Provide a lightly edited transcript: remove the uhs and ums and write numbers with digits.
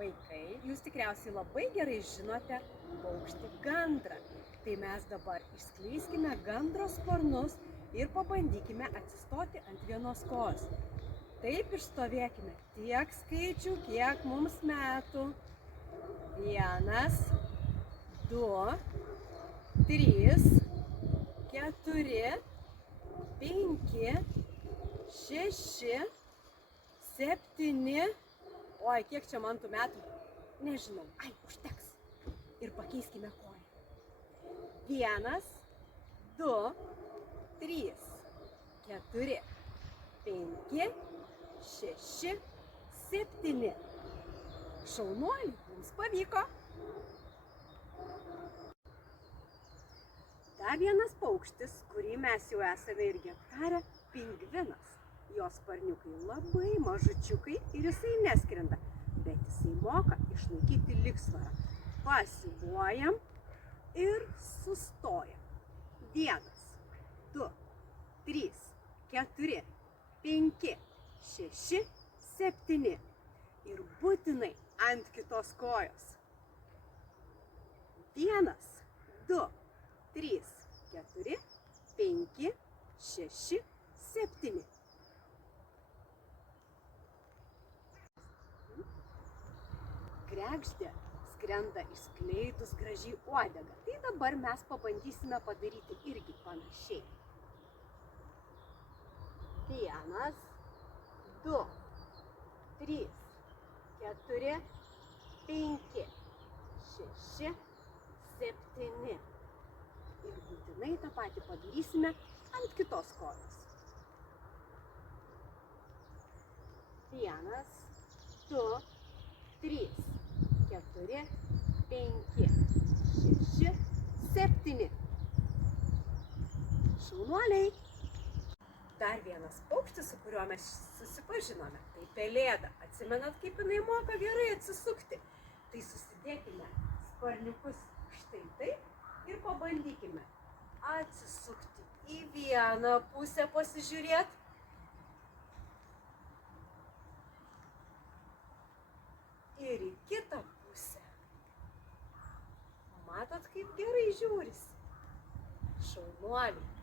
Vaikai, jūs tikriausiai labai gerai žinote paukštį gandrą. Tai mes dabar išskleiskime gandro sparnus ir pabandykime atsistoti ant vienos kojos. Taip išstovėkime tiek skaičių, kiek mums metų. 1, 2, 3, 4, 5, 6, 7. Oi, kiek čia man tų metų? Nežinau. Ai, užteks. Ir pakeiskime koją. 1, 2, 3, 4, 5, 6, 7. Šaunuoliai, mums pavyko. Dar vienas paukštis, kurį mes jau esame irgi aptarę, pingvinas. Jo sparniukai labai mažučiukai ir jisai neskrenda, bet jisai moka išlaikyti lygsvarą. Pasiūbuojam ir sustojam. 1, 2, 3, 4, 5, 6, 7. Ir būtinai ant kitos kojos. 1, 2, 3, 4, 5, 6, 7. Kregždė skrenda išskleidus gražiai uodegą. Tai dabar mes pabandysime padaryti irgi panašiai. 1, 2, 3, 4, 5, 6, 7. Ir būtinai tą patį padarysime ant kitos kojos. 1, 2, 3, 4, 5, 6, 7. Šaunuoliai. Dar vienas paukštis, su kuriuo mes susipažinome, tai pelėda. Atsimenat, kaip jinai moka gerai atsisukti? Tai susidėkime sparniukus štai taip ir pabandykime atsisukti į vieną pusę pasižiūrėti. Ir į kitą pusę. Matot, kaip gerai žiūrisi? Šaunuoliai.